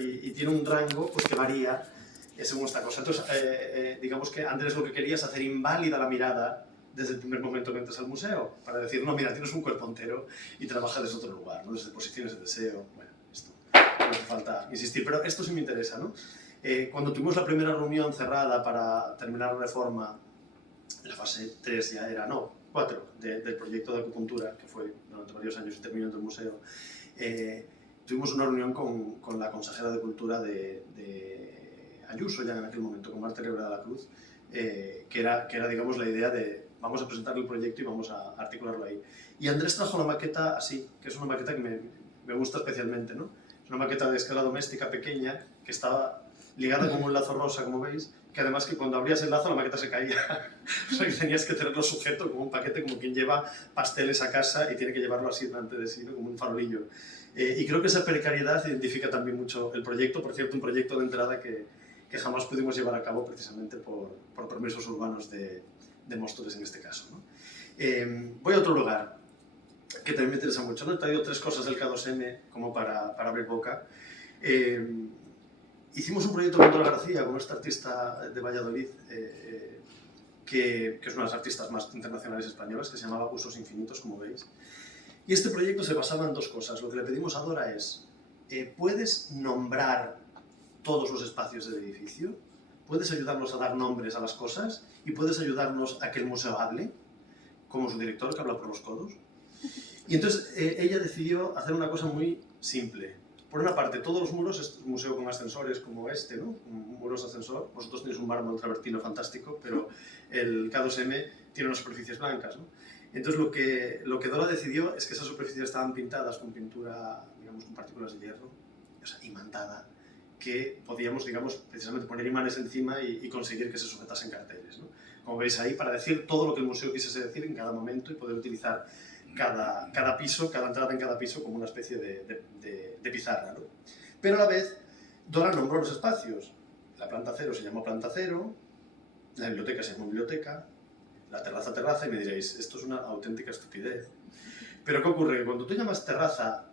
y tiene un rango pues, que varía según esta cosa. Entonces, digamos que Andrés lo que quería es hacer inválida la mirada desde el primer momento que entras al museo, para decir, no, mira, tienes un cuerpo entero y trabaja desde otro lugar, ¿no? Desde posiciones de deseo, bueno, esto no hace falta insistir, pero esto sí me interesa, ¿no? Cuando tuvimos la primera reunión cerrada para terminar la reforma, la fase 3 ya era, no, 4, del proyecto de acupuntura, que fue durante varios años y terminando el museo, tuvimos una reunión con la consejera de Cultura de Ayuso, ya en aquel momento, con Marta Rebra de la Cruz, que era, digamos, la idea de vamos a presentar el proyecto y vamos a articularlo ahí. Y Andrés trajo la maqueta así, que es una maqueta que me gusta especialmente, ¿no? Es una maqueta de escala doméstica pequeña, que estaba ligada con un lazo rosa, como veis, que además que cuando abrías el lazo la maqueta se caía. O sea que tenías que tenerlo sujeto como un paquete, como quien lleva pasteles a casa y tiene que llevarlo así delante de sí, ¿no? Como un farolillo. Y creo que esa precariedad identifica también mucho el proyecto, por cierto, un proyecto de entrada que jamás pudimos llevar a cabo precisamente por permisos urbanos de Móstoles en este caso, ¿no? Voy a otro lugar que también me interesa mucho, ¿no? He traído 3 cosas del K2M como para abrir boca. Hicimos un proyecto con Dora García, con esta artista de Valladolid, que es una de las artistas más internacionales españolas, que se llamaba Usos Infinitos, como veis. Y este proyecto se basaba en 2 cosas. Lo que le pedimos a Dora es, ¿puedes nombrar todos los espacios del edificio? ¿Puedes ayudarnos a dar nombres a las cosas? ¿Y puedes ayudarnos a que el museo hable? Como su director, que habla por los codos. Y entonces ella decidió hacer una cosa muy simple. Por una parte, todos los muros, es un museo con ascensores como este, ¿no? Muros de ascensor. Vosotros tenéis un mármol travertino fantástico, pero el K2M tiene unas superficies blancas, ¿no? Entonces lo que Dora decidió es que esas superficies estaban pintadas con pintura, digamos, con partículas de hierro, o sea, imantada, que podíamos, digamos, precisamente poner imanes encima y conseguir que se sujetasen carteles, ¿no? Como veis ahí, para decir todo lo que el museo quisiese decir en cada momento y poder utilizar cada piso, cada entrada en cada piso como una especie de pizarra, ¿no? Pero a la vez, Dora nombró los espacios. La planta 0 se llamó planta 0, la biblioteca se llamó biblioteca, la terraza, y me diréis, esto es una auténtica estupidez. Pero ¿qué ocurre? Que cuando tú llamas terraza,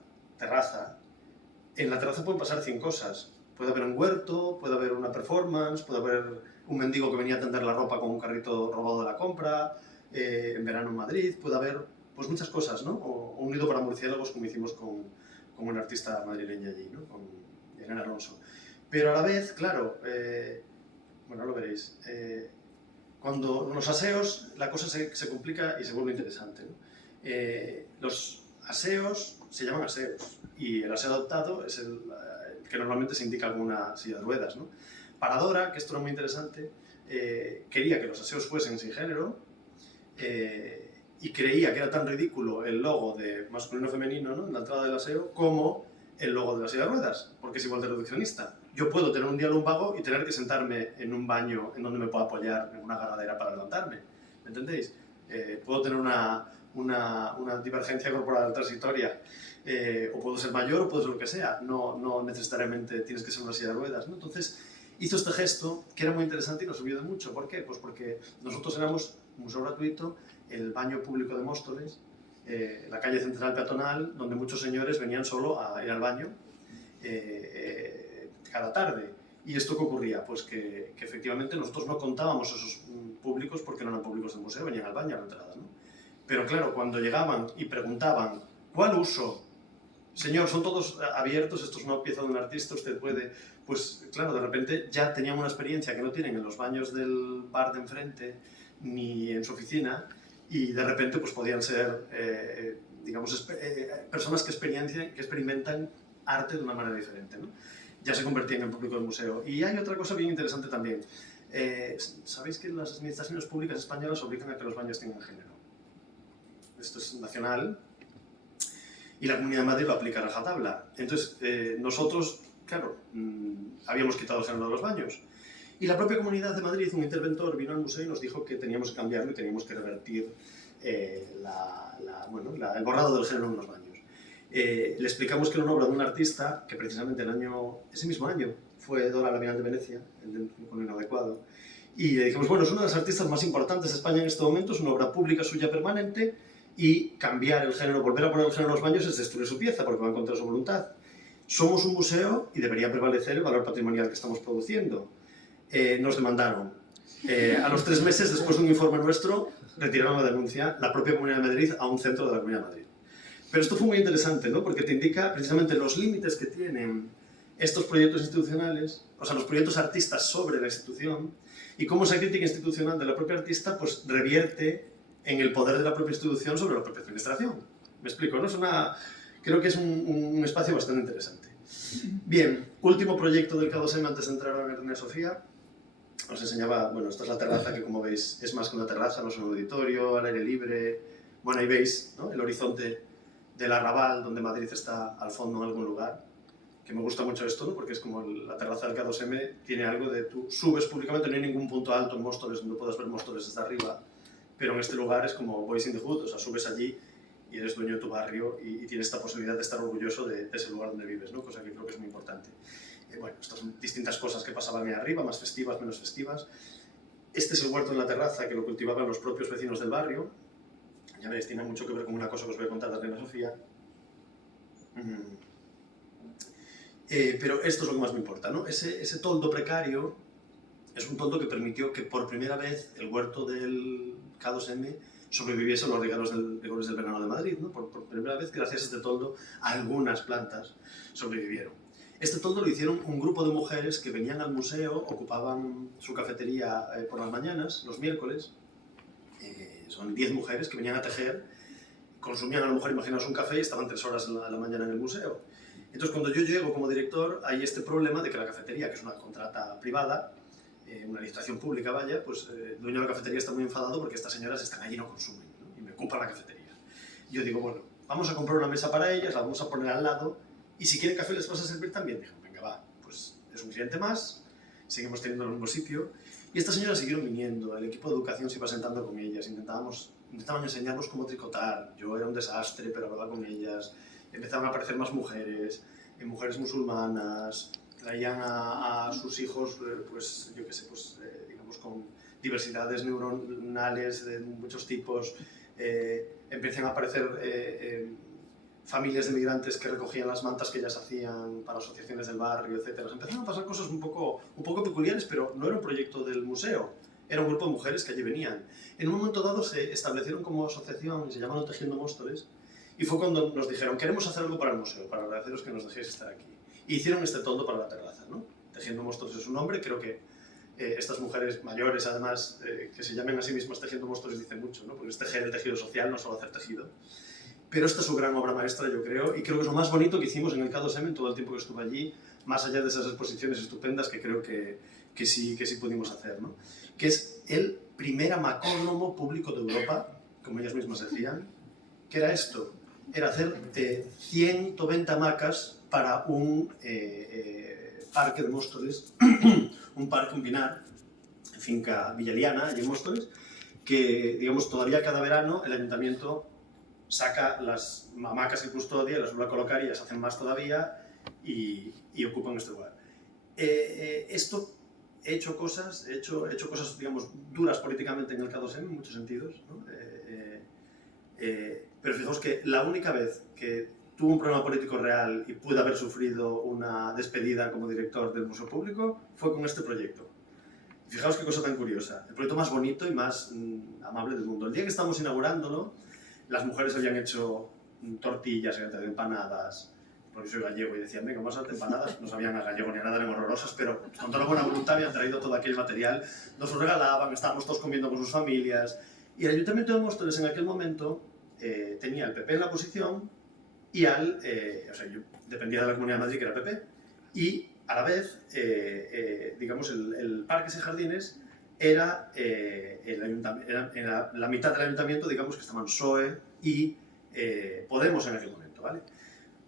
en la terraza pueden pasar 100 cosas. Puede haber un huerto, puede haber una performance, puede haber un mendigo que venía a tender la ropa con un carrito robado de la compra, en verano en Madrid, puede haber pues muchas cosas, ¿no? O un nido para murciélagos, como hicimos con una artista madrileña allí, ¿no? Con Elena Alonso. Pero a la vez, claro, bueno, lo veréis, cuando los aseos la cosa se complica y se vuelve interesante, ¿no? Los aseos se llaman aseos y el aseo adoptado es el que normalmente se indica con una silla de ruedas, ¿no? Para Dora, que esto era muy interesante, quería que los aseos fuesen sin género y creía que era tan ridículo el logo de masculino-femenino, ¿no? En la entrada del aseo como el logo de la silla de ruedas, porque es igual de reduccionista. Yo puedo tener un día lumbago y tener que sentarme en un baño en donde me pueda apoyar en una agarradera para levantarme, ¿me entendéis? Puedo tener una divergencia corporal transitoria, o puedo ser mayor o puedo ser lo que sea, no necesariamente tienes que ser una silla de ruedas, ¿no? Entonces hizo este gesto que era muy interesante y nos sirvió de mucho. ¿Por qué? Pues porque nosotros éramos un museo gratuito, el baño público de Móstoles, la calle central peatonal, donde muchos señores venían solo a ir al baño cada tarde. ¿Y esto qué ocurría? Pues que efectivamente nosotros no contábamos esos públicos porque no eran públicos del museo, venían al baño a la entrada, ¿no? Pero claro, cuando llegaban y preguntaban ¿cuál uso? Señor, son todos abiertos, esto es una pieza de un artista, usted puede... Pues claro, de repente ya tenían una experiencia que no tienen en los baños del bar de enfrente ni en su oficina, y de repente pues podían ser, digamos, personas que experimentan arte de una manera diferente, ¿no? Ya se convertían en público del museo. Y hay otra cosa bien interesante también. ¿Sabéis que las administraciones públicas españolas obligan a que los baños tengan género? Esto es nacional, y la Comunidad de Madrid lo aplica a rajatabla. Entonces, nosotros, claro, habíamos quitado el género de los baños. Y la propia Comunidad de Madrid, un interventor, vino al museo y nos dijo que teníamos que cambiarlo y teníamos que revertir el borrado del género en los baños. Le explicamos que era una obra de un artista que precisamente ese mismo año fue Dora la Bienal de Venecia, con el inadecuado. Y le dijimos, bueno, es una de las artistas más importantes de España en este momento, es una obra pública suya permanente, y cambiar el género, volver a poner el género en los baños es destruir su pieza porque va en contra de su voluntad. somos un museo y debería prevalecer el valor patrimonial que estamos produciendo. Nos demandaron. A los 3 meses, después de un informe nuestro, retiraron la denuncia la propia Comunidad de Madrid a un centro de la Comunidad de Madrid. Pero esto fue muy interesante, ¿no? Porque te indica precisamente los límites que tienen estos proyectos institucionales, o sea, los proyectos artistas sobre la institución, y cómo esa crítica institucional de la propia artista pues revierte en el poder de la propia institución sobre la propia administración. ¿Me explico? ¿No? Creo que es un espacio bastante interesante. Bien, último proyecto del K2M antes de entrar en Reina Sofía. Os enseñaba, bueno, esta es la terraza que, como veis, es más que una terraza, no es un auditorio, al aire libre. Bueno, ahí veis, ¿no?, el horizonte del Arrabal, donde Madrid está al fondo en algún lugar. Que me gusta mucho esto, ¿no?, porque es como la terraza del K2M tiene algo de tú subes públicamente, no hay ningún punto alto en Móstoles donde puedas ver Móstoles desde arriba, pero en este lugar es como Boys in the Hood, o sea, subes allí y eres dueño de tu barrio y tienes esta posibilidad de estar orgulloso de ese lugar donde vives, ¿no?, cosa que creo que es muy importante. Bueno, estas son distintas cosas que pasaban ahí arriba, más festivas, menos festivas. Este es el huerto en la terraza que lo cultivaban los propios vecinos del barrio. Ya veis, tiene mucho que ver con una cosa que os voy a contar de Reina Sofía. Pero esto es lo que más me importa, ¿no? Ese toldo precario es un toldo que permitió que por primera vez el huerto del K2M sobreviviese a los rigores del verano de Madrid, ¿no? Por primera vez, gracias a este toldo, algunas plantas sobrevivieron. Este toldo lo hicieron un grupo de mujeres que venían al museo, ocupaban su cafetería por las mañanas, los miércoles. Son 10 mujeres que venían a tejer, consumían a lo mejor, imaginaos, un café y estaban 3 horas a la mañana en el museo. Entonces, cuando yo llego como director, hay este problema de que la cafetería, que es una contrata privada, una licitación pública, vaya, pues el dueño de la cafetería está muy enfadado porque estas señoras están allí y no consumen, ¿no?, y me ocupan la cafetería. Yo digo, bueno, vamos a comprar una mesa para ellas, la vamos a poner al lado, y si quieren café les vas a servir también. Dijeron, venga, va, pues es un cliente más, seguimos teniendo el mismo sitio, y estas señoras siguieron viniendo, el equipo de educación se iba sentando con ellas, intentaban enseñarnos cómo tricotar, yo era un desastre, pero hablaba con ellas, empezaron a aparecer más mujeres, mujeres musulmanas, traían a sus hijos, pues yo qué sé, pues digamos con diversidades neuronales de muchos tipos, empiezan a aparecer familias de migrantes que recogían las mantas que ellas hacían para asociaciones del barrio, etc. Empezaron a pasar cosas un poco peculiares, pero no era un proyecto del museo, era un grupo de mujeres que allí venían. En un momento dado se establecieron como asociación y se llamaron Tejiendo Móstoles, y fue cuando nos dijeron, queremos hacer algo para el museo, para agradeceros que nos dejéis estar aquí. Y hicieron este toldo para la terraza, ¿no? Tejiendo Móstoles es su nombre, creo que estas mujeres mayores, además, que se llamen a sí mismas Tejiendo Móstoles, dicen mucho, ¿no?, porque es tejer el tejido social, no solo hacer tejido. Pero esta es su gran obra maestra, yo creo, y creo que es lo más bonito que hicimos en el K2M en todo el tiempo que estuve allí, más allá de esas exposiciones estupendas que creo que sí pudimos hacer, ¿no? Que es el primer hamacódromo público de Europa, como ellas mismas decían. ¿Qué era esto? Era hacer 120 hamacas para un parque de Móstoles, un parque, un pinar, finca Villaliana, allí en Móstoles, que, digamos, todavía cada verano el ayuntamiento saca las hamacas que custodia, las vuelve a colocar y ellas hacen más todavía y ocupan este lugar. Esto he hecho cosas, digamos, duras políticamente en el K2M, en muchos sentidos, ¿no? Pero fijaos que la única vez que tuve un problema político real y pude haber sufrido una despedida como director del Museo Público fue con este proyecto. Fijaos qué cosa tan curiosa, el proyecto más bonito y más amable del mundo. El día que estamos inaugurándolo, las mujeres habían hecho tortillas, habían traído empanadas, porque soy gallego y decían, venga, vamos a hacer empanadas, no sabían a gallego ni a nada, eran horrorosas, pero con toda la buena voluntad habían traído todo aquel material, nos lo regalaban, estábamos todos comiendo con sus familias, y el Ayuntamiento de Móstoles en aquel momento tenía el PP en la oposición y o sea, yo dependía de la Comunidad de Madrid, que era PP, y a la vez, digamos, el Parques y Jardines era, la mitad del ayuntamiento, digamos, que estaban PSOE y Podemos en aquel momento, ¿vale?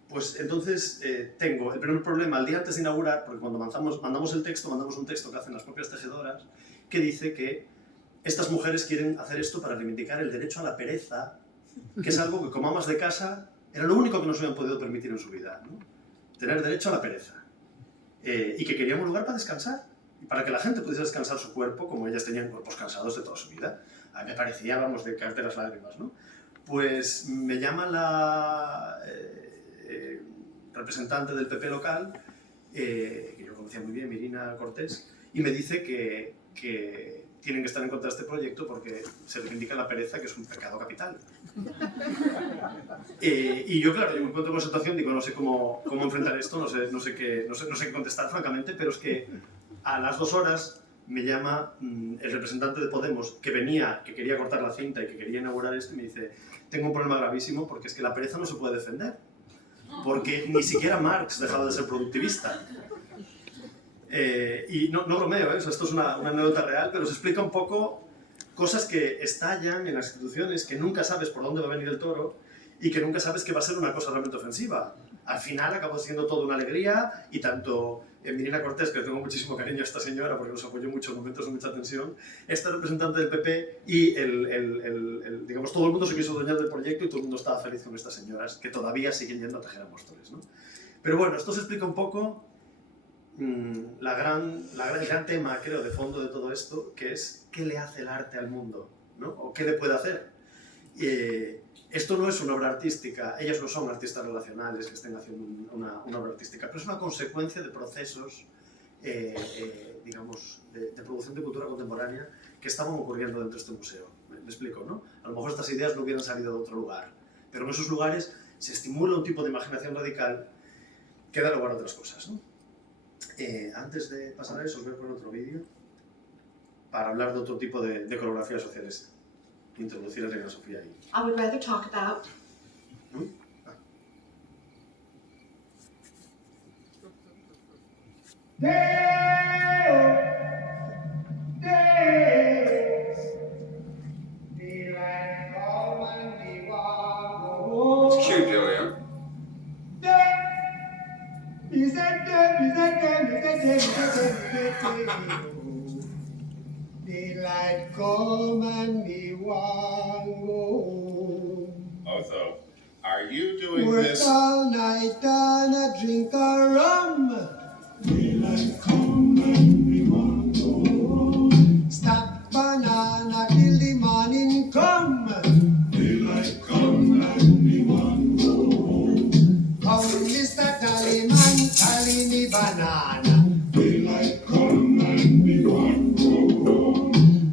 Pues entonces tengo el primer problema al día antes de inaugurar, porque cuando mandamos un texto que hacen las propias tejedoras, que dice que estas mujeres quieren hacer esto para reivindicar el derecho a la pereza, que es algo que como amas de casa era lo único que nos habían podido permitir en su vida, ¿no? Tener derecho a la pereza. Y que querían un lugar para descansar, y para que la gente pudiese descansar su cuerpo, como ellas tenían cuerpos cansados de toda su vida. A mí me parecía, vamos, de caerte las lágrimas, ¿no? Pues me llama la representante del PP local, que yo conocía muy bien, Mirina Cortés, y me dice que tienen que estar en contra de este proyecto porque se reivindica la pereza, que es un pecado capital. Y yo, claro, yo me encuentro con una situación, digo, no sé cómo enfrentar esto, no sé qué contestar, francamente, pero es que a las 2 horas me llama el representante de Podemos, que quería cortar la cinta y que quería inaugurar esto, y me dice, tengo un problema gravísimo porque es que la pereza no se puede defender, porque ni siquiera Marx dejaba de ser productivista. Y no bromeo, esto es una anécdota real, pero se explica un poco cosas que estallan en las instituciones, que nunca sabes por dónde va a venir el toro y que nunca sabes que va a ser una cosa realmente ofensiva. Al final acabó siendo todo una alegría y tanto Mirina Cortés, que tengo muchísimo cariño a esta señora porque nos apoyó mucho en momentos de mucha tensión, esta representante del PP y digamos, todo el mundo se quiso adueñar del proyecto y todo el mundo estaba feliz con estas señoras que todavía siguen yendo a tejer a Móstoles, ¿no? Pero bueno, esto se explica un poco el gran tema, creo, de fondo de todo esto, que es qué le hace el arte al mundo, ¿no? O qué le puede hacer. Esto no es una obra artística, ellas no son artistas relacionales que estén haciendo una obra artística, pero es una consecuencia de procesos, digamos, de producción de cultura contemporánea que estaban ocurriendo dentro de este museo. ¿Me explico, no? A lo mejor estas ideas no hubieran salido de otro lugar, pero en esos lugares se estimula un tipo de imaginación radical que da lugar a otras cosas, ¿no? Antes de pasar a eso, os voy a poner otro vídeo para hablar de otro tipo de coreografías sociales. Introducir a Elena Sofía ahí. I would rather talk about It's cute, Julia. Daylight come and me want go home. Otho, are you doing Work this? all night and a drink a rum. Daylight come and me want go home. Stack banana till the morning come. Daylight come and me want go home. Come, Mr. Tallyman, tally me banana. Daylight come and me want go home.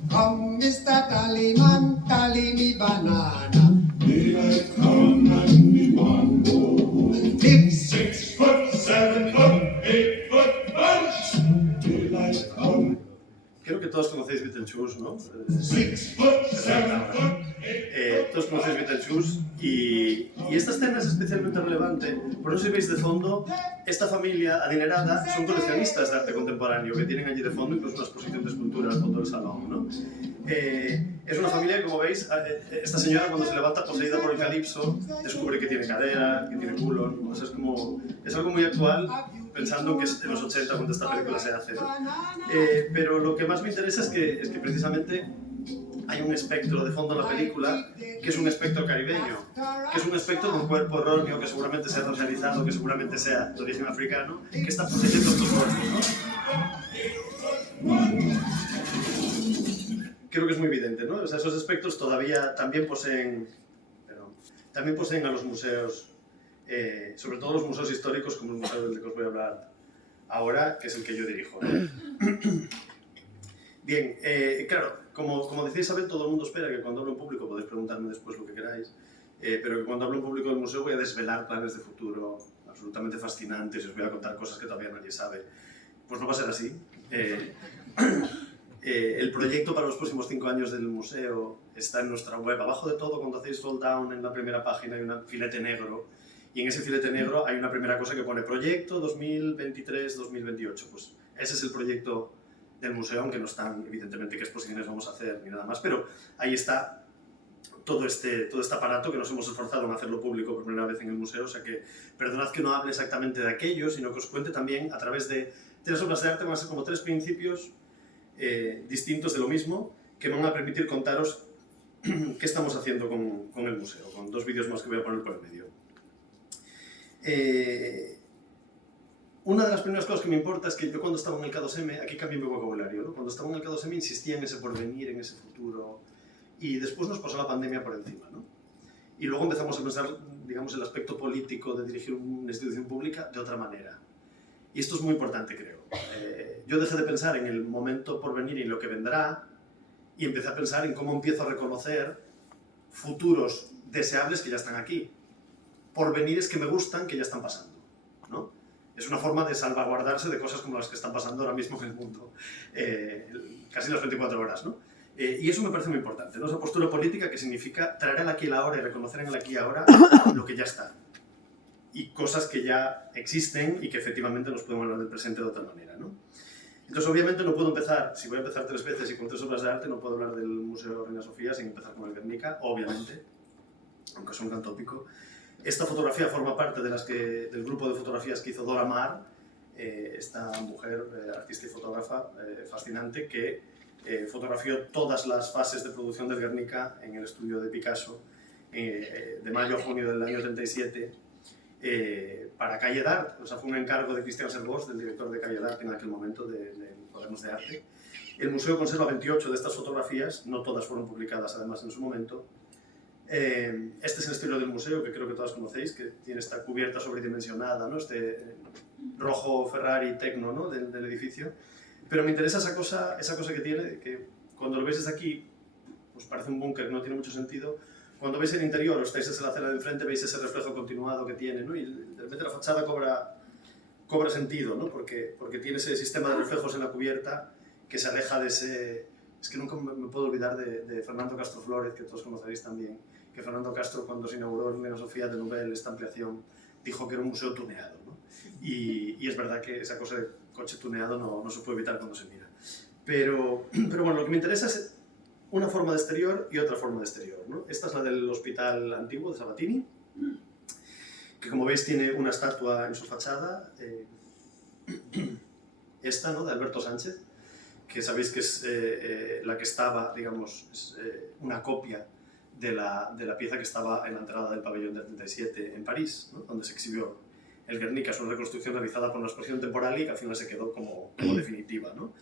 Come, Mr. Tallyman, tally me banana. Daylight come and me want go home. Hip 6 foot, 7 foot, 8 foot bunch. Daylight come. Creo que todos conocéis Beetlejuice, ¿no? 6 foot, 7 foot. Todos conocéis Beetlejuice y esta escena es especialmente relevante porque no sé si veis de fondo, esta familia adinerada son coleccionistas de arte contemporáneo que tienen allí de fondo incluso una exposición de escultura al fondo del salón, ¿no? Es una familia que, como veis, esta señora cuando se levanta poseída por el calipso descubre que tiene cadera, que tiene culo, ¿no? O sea, es algo muy actual pensando que es en los 80 cuando esta película se hace, ¿no? Pero lo que más me interesa es que precisamente hay un espectro de fondo en la película que es un espectro caribeño, que es un espectro de un cuerpo erróneo que seguramente sea racializado, que seguramente sea de origen africano, que está poseyendo estos cuerpos, ¿no? Creo que es muy evidente, ¿no? O sea, esos espectros todavía también poseen a los museos, sobre todo los museos históricos, como el museo del que os voy a hablar ahora, que es el que yo dirijo, ¿no? Bien, claro, como decía Isabel, todo el mundo espera que cuando hablo en público, podéis preguntarme después lo que queráis, pero que cuando hablo en público del museo voy a desvelar planes de futuro absolutamente fascinantes y os voy a contar cosas que todavía nadie sabe. Pues no va a ser así. El proyecto para los próximos 5 años del museo está en nuestra web. Abajo de todo, cuando hacéis scroll down en la primera página hay un filete negro y en ese filete negro hay una primera cosa que pone proyecto 2023-2028. Pues ese es el proyecto del museo, aunque no están evidentemente qué exposiciones vamos a hacer ni nada más, pero ahí está todo este aparato que nos hemos esforzado en hacerlo público por primera vez en el museo, o sea que perdonad que no hable exactamente de aquello, sino que os cuente también a través de 3 obras de arte, van a ser como 3 principios distintos de lo mismo, que me van a permitir contaros qué estamos haciendo con el museo, con 2 vídeos más que voy a poner por el medio. Una de las primeras cosas que me importa es que yo cuando estaba en el K2M, aquí cambié mi vocabulario, ¿no? Cuando estaba en el K2M insistía en ese porvenir, en ese futuro, y después nos pasó la pandemia por encima, ¿no? y luego empezamos a pensar, digamos, el aspecto político de dirigir una institución pública de otra manera. Y esto es muy importante, creo. Yo dejé de pensar en el momento por venir y en lo que vendrá, y empecé a pensar en cómo empiezo a reconocer futuros deseables que ya están aquí, porvenires que me gustan que ya están pasando, ¿no? Es una forma de salvaguardarse de cosas como las que están pasando ahora mismo en el mundo, casi las 24 horas, ¿no? Y eso me parece muy importante, ¿no? Esa postura política que significa traer al aquí y la ahora y reconocer en el aquí y ahora lo que ya está. Y cosas que ya existen y que efectivamente nos podemos hablar del presente de otra manera, ¿no? Entonces, obviamente, no puedo empezar, si voy a empezar 3 veces y con 3 obras de arte, no puedo hablar del Museo Reina Sofía sin empezar con el Guernica, obviamente, aunque es un gran tópico. Esta fotografía forma parte de del grupo de fotografías que hizo Dora Maar, esta mujer, artista y fotógrafa fascinante, que fotografió todas las fases de producción del Guernica en el estudio de Picasso de mayo a junio del año 37 para Calle d'Art. O sea, fue un encargo de Christian Servos, del director de Calle d'Art en aquel momento, de Cuadernos de Arte. El museo conserva 28 de estas fotografías, no todas fueron publicadas además en su momento. Este es el estilo del museo, que creo que todas conocéis, que tiene esta cubierta sobredimensionada, ¿no? Este rojo Ferrari Tecno, ¿no? del edificio. Pero me interesa esa cosa que tiene, que cuando lo ves desde aquí, pues parece un búnker, no tiene mucho sentido. Cuando veis el interior o estáis en la acera de enfrente, veis ese reflejo continuado que tiene, ¿no? Y de repente la fachada cobra sentido, ¿no? Porque tiene ese sistema de reflejos en la cubierta que se aleja de ese... Es que nunca me puedo olvidar de Fernando Castro Flórez, que todos conoceréis también, que Fernando Castro, cuando se inauguró en Reina Sofía de Nouvelle, esta ampliación, dijo que era un museo tuneado, ¿no? Y es verdad que esa cosa de coche tuneado no se puede evitar cuando se mira. Pero bueno, lo que me interesa es una forma de exterior y otra forma de exterior, ¿no? Esta es la del Hospital Antiguo de Sabatini, que como veis tiene una estatua en su fachada, esta, ¿no? De Alberto Sánchez, que sabéis que es la que estaba, digamos, es una copia de la pieza que estaba en la entrada del pabellón del 37 en París, ¿no? Donde se exhibió el Guernica. Es una reconstrucción realizada por una exposición temporal y que al final se quedó como definitiva, ¿no?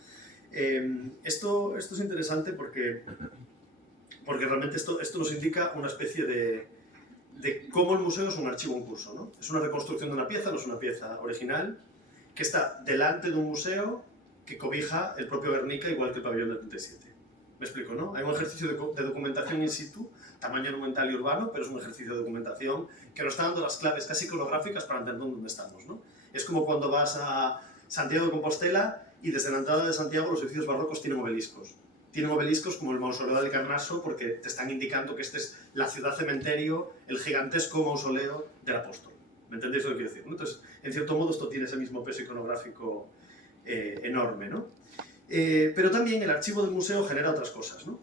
Esto es interesante porque realmente esto nos indica una especie de cómo el museo es un archivo en curso, ¿no? Es una reconstrucción de una pieza, no es una pieza original, que está delante de un museo que cobija el propio Guernica, igual que el pabellón del 37. ¿Me explico, no? Hay un ejercicio de documentación in situ, tamaño monumental y urbano, pero es un ejercicio de documentación que nos está dando las claves casi iconográficas para entender dónde estamos, ¿no? Es como cuando vas a Santiago de Compostela y desde la entrada de Santiago los edificios barrocos tienen obeliscos. Tienen obeliscos como el mausoleo del Carnaso porque te están indicando que esta es la ciudad cementerio, el gigantesco mausoleo del apóstol. ¿Me entendéis lo que quiero decir? Entonces, en cierto modo, esto tiene ese mismo peso iconográfico enorme, ¿no? Pero también el archivo del museo genera otras cosas, ¿no?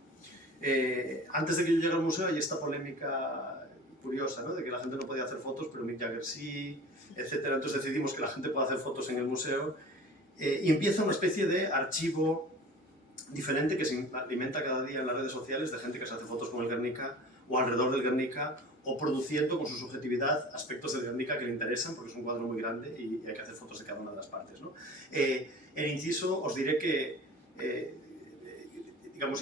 Antes de que yo llegue al museo hay esta polémica curiosa, ¿no? De que la gente no podía hacer fotos, pero Mick Jagger sí, etc. Entonces decidimos que la gente pueda hacer fotos en el museo y empieza una especie de archivo diferente que se alimenta cada día en las redes sociales de gente que se hace fotos con el Guernica o alrededor del Guernica o produciendo con su subjetividad aspectos del Guernica que le interesan porque es un cuadro muy grande y hay que hacer fotos de cada una de las partes, ¿no? En inciso os diré que digamos,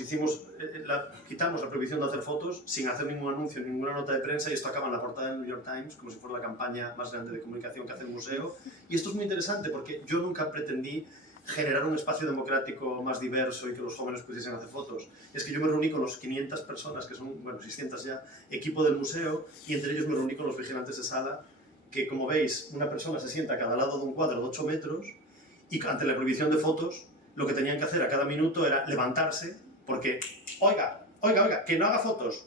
quitamos la prohibición de hacer fotos sin hacer ningún anuncio, ninguna nota de prensa, y esto acaba en la portada del New York Times como si fuera la campaña más grande de comunicación que hace el museo. Y esto es muy interesante porque yo nunca pretendí generar un espacio democrático más diverso y que los jóvenes pudiesen hacer fotos. Es que yo me reuní con los 500 personas, que son, bueno, 600 ya, equipo del museo, y entre ellos me reuní con los vigilantes de sala, que como veis, una persona se sienta a cada lado de un cuadro de 8 metros, y ante la prohibición de fotos, lo que tenían que hacer a cada minuto era levantarse, porque, oiga, que no haga fotos,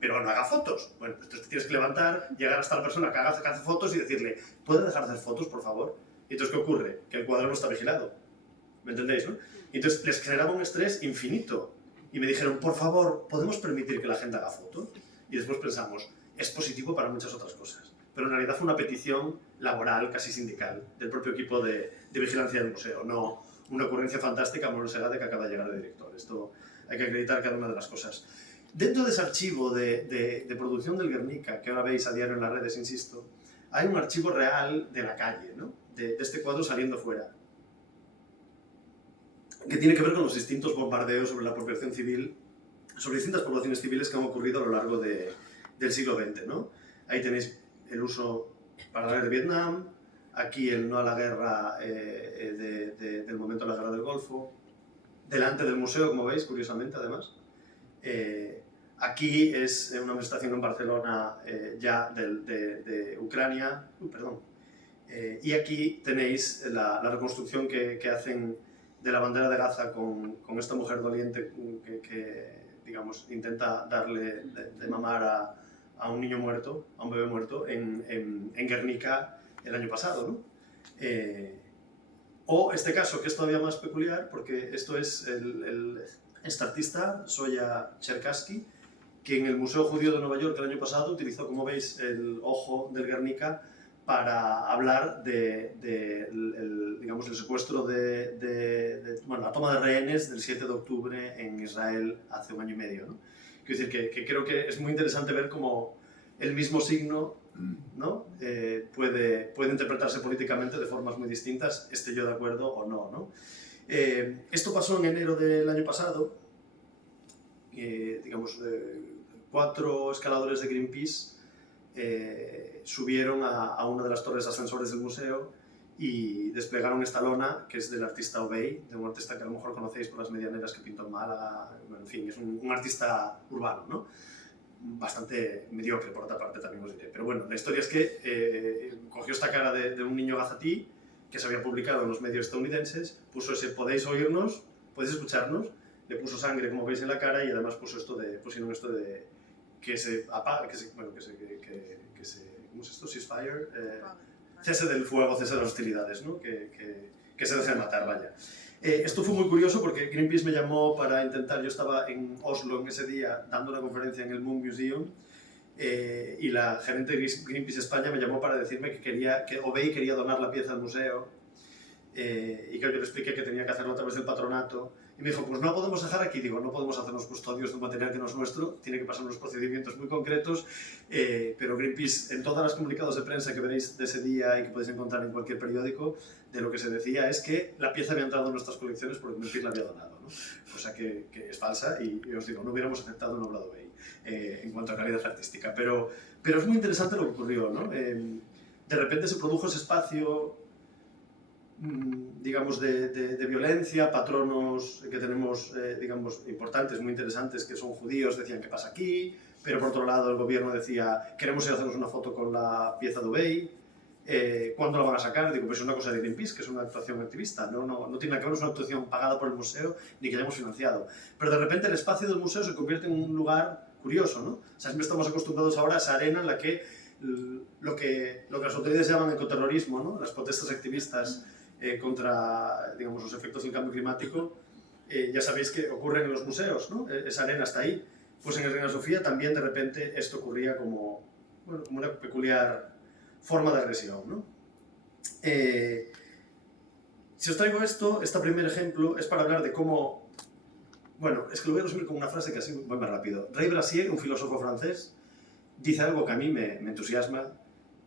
pero no haga fotos. Bueno, entonces te tienes que levantar, llegar hasta la persona que hace fotos y decirle, ¿puede dejar de hacer fotos, por favor? Y entonces, ¿qué ocurre? Que el cuadro no está vigilado. ¿Me entendéis, no? Y entonces les generaba un estrés infinito. Y me dijeron, por favor, ¿podemos permitir que la gente haga fotos? Y después pensamos, es positivo para muchas otras cosas. Pero en realidad fue una petición laboral, casi sindical, del propio equipo de vigilancia del museo, no una ocurrencia fantástica, Manuel Segade, que acaba de llegar de director. Esto hay que acreditar cada una de las cosas. Dentro de ese archivo de producción del Guernica, que ahora veis a diario en las redes, insisto, hay un archivo real de la calle, ¿no? De este cuadro saliendo fuera, que tiene que ver con los distintos bombardeos sobre la población civil, sobre distintas poblaciones civiles que han ocurrido a lo largo de del siglo XX, ¿no? Ahí tenéis el uso para la guerra de Vietnam, aquí el no a la guerra del momento de la guerra del Golfo, delante del museo, como veis, curiosamente, además. Aquí es una manifestación en Barcelona ya de Ucrania, perdón. Y aquí tenéis la reconstrucción que hacen de la bandera de Gaza con esta mujer doliente que digamos, intenta darle de mamar a un niño muerto, a un bebé muerto, en Guernica el año pasado, ¿no? O este caso, que es todavía más peculiar, porque esto es este artista, Zoya Cherkassky, que en el Museo Judío de Nueva York el año pasado utilizó, como veis, el ojo del Guernica para hablar digamos, el secuestro bueno, la toma de rehenes del 7 de octubre en Israel hace un año y medio, ¿no? Quiero decir que creo que es muy interesante ver cómo el mismo signo, ¿no? puede interpretarse políticamente de formas muy distintas, esté yo de acuerdo o no, ¿no? Esto pasó en enero del año pasado, digamos, 4 escaladores de Greenpeace subieron a una de las torres ascensores del museo y desplegaron esta lona, que es del artista Obey, de un artista que a lo mejor conocéis por las medianeras que pintó en Málaga. Bueno, en fin, es un artista urbano, ¿no? Bastante mediocre, por otra parte, también os diré. Pero bueno, la historia es que cogió esta cara de un niño gazatí que se había publicado en los medios estadounidenses, puso ese "podéis oírnos, podéis escucharnos", le puso sangre, como veis, en la cara, y además pusieron esto de que se apague, ¿cómo es esto? Ceasefire, cese del fuego, cese de las hostilidades, ¿no? Que se deje de matar, vaya. Esto fue muy curioso porque Greenpeace me llamó para intentar, yo estaba en Oslo en ese día dando una conferencia en el Moon Museum, y la gerente de Greenpeace España me llamó para decirme que Obey quería donar la pieza al museo, y que yo le expliqué que tenía que hacerlo a través del patronato. Y me dijo, pues no podemos dejar aquí. Digo, no podemos hacernos custodios de un material que no es nuestro, tiene que pasar unos procedimientos muy concretos, pero Greenpeace, en todos los comunicados de prensa que veréis de ese día y que podéis encontrar en cualquier periódico, de lo que se decía es que la pieza había entrado en nuestras colecciones porque Greenpeace la había donado, ¿no? Cosa que es falsa, y os digo, no hubiéramos aceptado una obra de Obey en cuanto a calidad artística. Pero es muy interesante lo que ocurrió, ¿no? De repente se produjo ese espacio, digamos, de violencia, patronos que tenemos, digamos, importantes, muy interesantes, que son judíos, decían ¿qué pasa aquí? Pero por otro lado el gobierno decía queremos ir a hacernos una foto con la pieza de Obey, ¿cuándo la van a sacar? Digo, pues es una cosa de Greenpeace, que es una actuación activista, no tiene nada que ver, es una actuación pagada por el museo ni que hayamos financiado. Pero de repente el espacio del museo se convierte en un lugar curioso, ¿no? O sea, siempre estamos acostumbrados ahora a esa arena en la que lo que las autoridades llaman ecoterrorismo, ¿no? Las protestas activistas contra, digamos, los efectos del cambio climático, ya sabéis que ocurren en los museos, ¿no? Esa arena está ahí. Pues en el Reina Sofía también de repente esto ocurría como una peculiar forma de agresión, ¿no? Si os traigo este primer ejemplo, es para hablar de cómo... Bueno, es que lo voy a resumir con una frase que así voy más rápido. Ray Brassier, un filósofo francés, dice algo que a mí me entusiasma,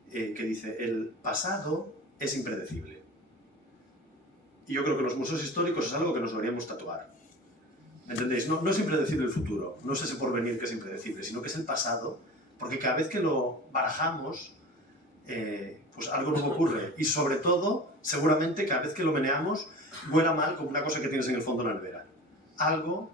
que dice, el pasado es impredecible. Y yo creo que los museos históricos es algo que nos deberíamos tatuar. ¿Me entendéis? No es impredecible el futuro, no es ese porvenir que es impredecible, sino que es el pasado, porque cada vez que lo barajamos, pues algo nuevo ocurre. Y sobre todo, seguramente, cada vez que lo meneamos, huela mal como una cosa que tienes en el fondo de la nevera. Algo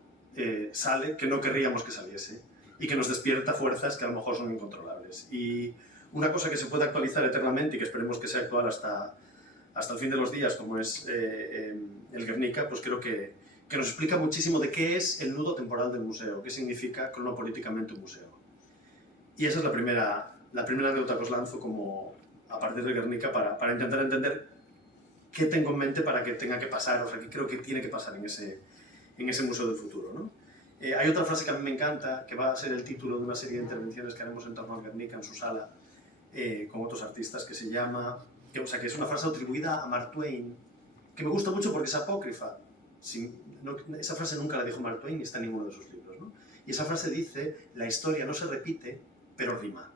sale que no querríamos que saliese y que nos despierta fuerzas que a lo mejor son incontrolables. Y una cosa que se puede actualizar eternamente y que esperemos que sea actual hasta el fin de los días, como es el Guernica, pues creo que nos explica muchísimo de qué es el nudo temporal del museo, qué significa cronopolíticamente un museo. Y esa es la primera anécdota que os lanzo como, a partir de Guernica para intentar entender qué tengo en mente para que tenga que pasar, o sea, que creo que tiene que pasar en ese museo del futuro, ¿no? Hay otra frase que a mí me encanta, que va a ser el título de una serie de intervenciones que haremos en torno a Guernica en su sala, con otros artistas, que se llama... que es una frase atribuida a Mark Twain, que me gusta mucho porque es apócrifa. Esa frase nunca la dijo Mark Twain ni está en ninguno de sus libros, ¿no? Y esa frase dice, la historia no se repite, pero rima,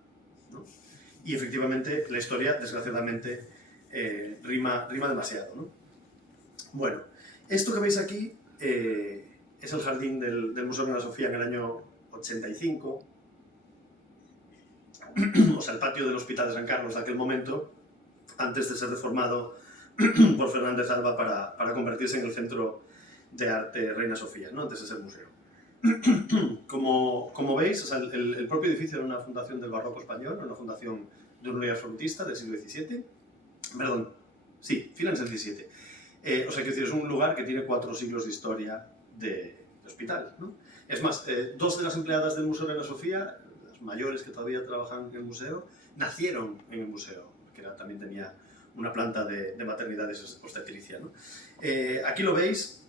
¿no? Y efectivamente la historia, desgraciadamente, rima demasiado, ¿no? Bueno, esto que veis aquí es el jardín del Museo de la Sofía en el año 85. o sea, el patio del Hospital de San Carlos de aquel momento, antes de ser reformado por Fernández Alba para convertirse en el Centro de Arte Reina Sofía, ¿no? Antes de ser museo. Como veis, o sea, el propio edificio era una fundación del barroco español, una fundación de un rey absolutista del siglo XVII, perdón, sí, finales del XVII. O sea, quiero decir, es un lugar que tiene 4 siglos de historia de hospital, ¿no? Es más, 2 de las empleadas del Museo Reina Sofía, las mayores que todavía trabajan en el museo, nacieron en el museo, que también tenía una planta de maternidades obstetricia, ¿no? Aquí lo veis,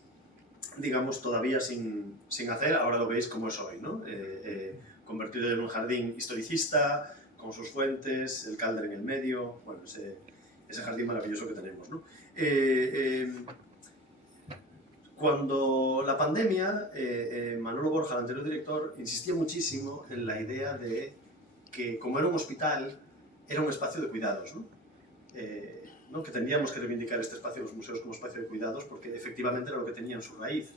digamos, todavía sin hacer, ahora lo veis como es hoy, ¿no? Convertido en un jardín historicista, con sus fuentes, el Calder en el medio, bueno, ese jardín maravilloso que tenemos, ¿no? Cuando la pandemia, Manolo Borja, el anterior director, insistía muchísimo en la idea de que, como era un hospital, era un espacio de cuidados, ¿no? ¿No? Que tendríamos que reivindicar este espacio de los museos como espacio de cuidados, porque efectivamente era lo que tenía en su raíz.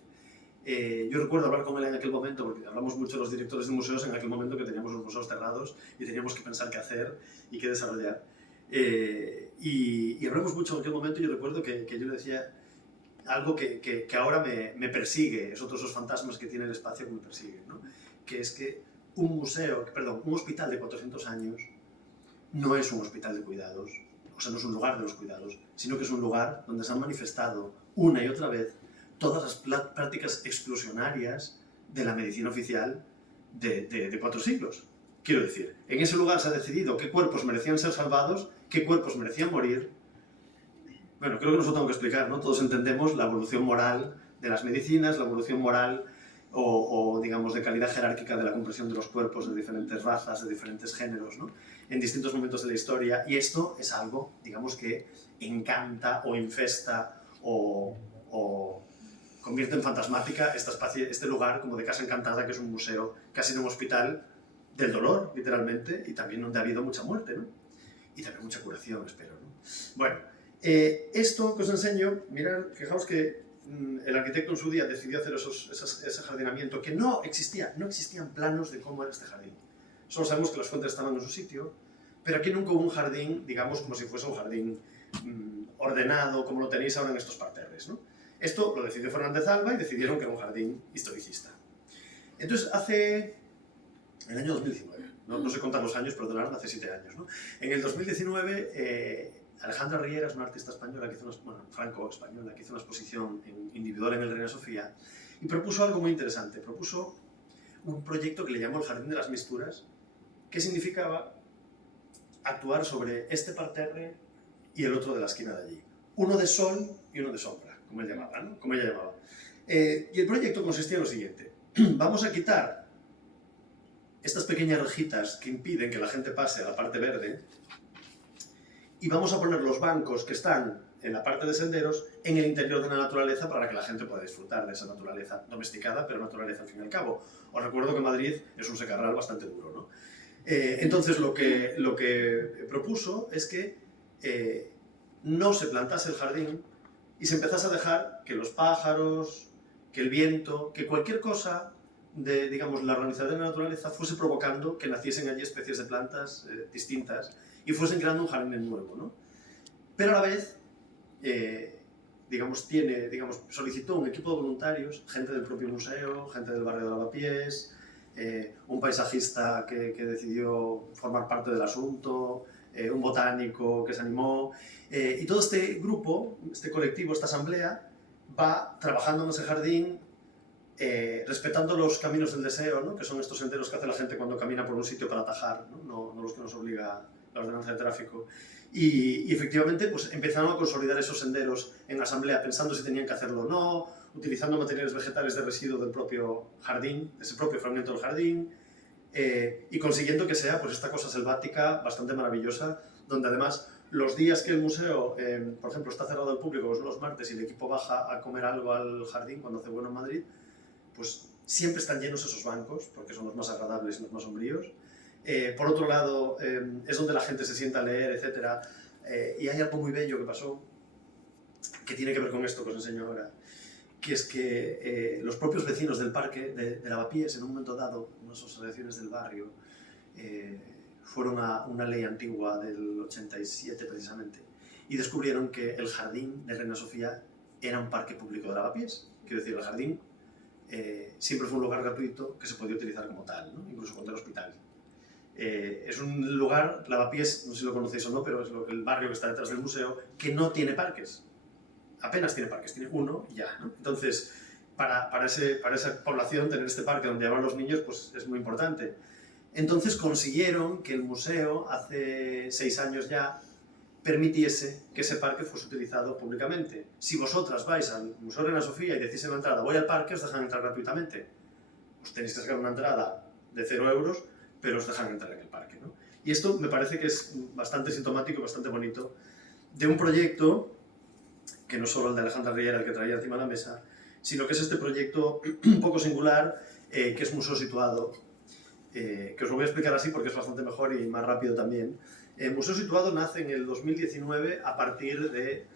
Yo recuerdo hablar con él en aquel momento, porque hablamos mucho los directores de museos en aquel momento que teníamos los museos cerrados y teníamos que pensar qué hacer y qué desarrollar. Y hablamos mucho en aquel momento y yo recuerdo que yo le decía algo que ahora me persigue, es otro de esos fantasmas que tiene el espacio que me persiguen, ¿no? Que es que un hospital de 400 años no es un hospital de cuidados, o sea, no es un lugar de los cuidados, sino que es un lugar donde se han manifestado una y otra vez todas las prácticas exclusionarias de la medicina oficial de 4 siglos. Quiero decir, en ese lugar se ha decidido qué cuerpos merecían ser salvados, qué cuerpos merecían morir. Bueno, creo que no os lo tengo que explicar, ¿no? Todos entendemos la evolución moral de las medicinas, la evolución moral o digamos, de calidad jerárquica de la comprensión de los cuerpos de diferentes razas, de diferentes géneros, ¿no? En distintos momentos de la historia. Y esto es algo, digamos, que encanta o infesta o convierte en fantasmática este lugar como de casa encantada, que es un museo, casi en un hospital del dolor, literalmente, y también donde ha habido mucha muerte, ¿no? Y también mucha curación, espero, ¿no? Bueno, esto que os enseño, mirad, fijaos que el arquitecto en su día decidió hacer ese jardinamiento, que no existían planos de cómo era este jardín. Solo sabemos que las fuentes estaban en su sitio, pero aquí nunca hubo un jardín, digamos, como si fuese un jardín ordenado, como lo tenéis ahora en estos parterres, ¿no? Esto lo decidió Fernández Alba y decidieron que era un jardín historicista. Entonces, hace el año 2019, no sé contar los años, perdonad, hace 7 años, ¿no? En el 2019, Alejandra Riera es una artista española, franco-española, que hizo una exposición individual en el Reina Sofía y propuso algo muy interesante. Propuso un proyecto que le llamó el Jardín de las Misturas, que significaba actuar sobre este parterre y el otro de la esquina de allí. Uno de sol y uno de sombra, como él llamaba, ¿no? Como ella llamaba. Y el proyecto consistía en lo siguiente. Vamos a quitar estas pequeñas rejitas que impiden que la gente pase a la parte verde y vamos a poner los bancos que están en la parte de senderos en el interior de la naturaleza para que la gente pueda disfrutar de esa naturaleza domesticada, pero naturaleza al fin y al cabo. Os recuerdo que Madrid es un secarral bastante duro, ¿no? Entonces lo que propuso es que no se plantase el jardín y se empezase a dejar que los pájaros, que el viento, que cualquier cosa de, digamos, la organización de la naturaleza fuese provocando que naciesen allí especies de plantas distintas y fuesen creando un jardín nuevo, ¿no? Pero a la vez, solicitó un equipo de voluntarios, gente del propio museo, gente del barrio de Lavapiés, un paisajista que decidió formar parte del asunto, un botánico que se animó, y todo este grupo, este colectivo, esta asamblea, va trabajando en ese jardín, respetando los caminos del deseo, ¿no? Que son estos senderos que hace la gente cuando camina por un sitio para atajar, no los que nos obliga la ordenanza de tráfico. Y efectivamente pues, empezaron a consolidar esos senderos en asamblea, pensando si tenían que hacerlo o no, utilizando materiales vegetales de residuo del propio jardín, de ese propio fragmento del jardín, y consiguiendo que sea pues, esta cosa selvática bastante maravillosa, donde además los días que el museo, por ejemplo, está cerrado al público, que son los martes, y el equipo baja a comer algo al jardín cuando hace bueno en Madrid, pues siempre están llenos esos bancos, porque son los más agradables y los más sombríos. Por otro lado, es donde la gente se sienta a leer, etc. Y hay algo muy bello que pasó, que tiene que ver con esto que os enseño ahora, que es que los propios vecinos del parque de Lavapiés, en un momento dado, en unas asociaciones del barrio, fueron a una ley antigua del 87 precisamente y descubrieron que el jardín de Reina Sofía era un parque público de Lavapiés. Quiero decir, el jardín siempre fue un lugar gratuito que se podía utilizar como tal, ¿no? Incluso cuando era hospital. Es un lugar, Lavapiés, no sé si lo conocéis o no, pero es el barrio que está detrás del museo, que no tiene parques. Apenas tiene parques, tiene uno y ya, ¿no? Entonces, para esa población, tener este parque donde van los niños, pues es muy importante. Entonces consiguieron que el museo, hace 6 años ya, permitiese que ese parque fuese utilizado públicamente. Si vosotras vais al Museo de Reina Sofía y decís en la entrada, voy al parque, os dejan entrar gratuitamente. Os tenéis que sacar una entrada de 0 euros, pero os dejan entrar en el parque, ¿no? Y esto me parece que es bastante sintomático, bastante bonito, de un proyecto que no solo el de Alejandra Riera, el que traía encima de la mesa, sino que es este proyecto un poco singular, que es Museo Situado, que os lo voy a explicar así porque es bastante mejor y más rápido también. Museo Situado nace en el 2019 a partir de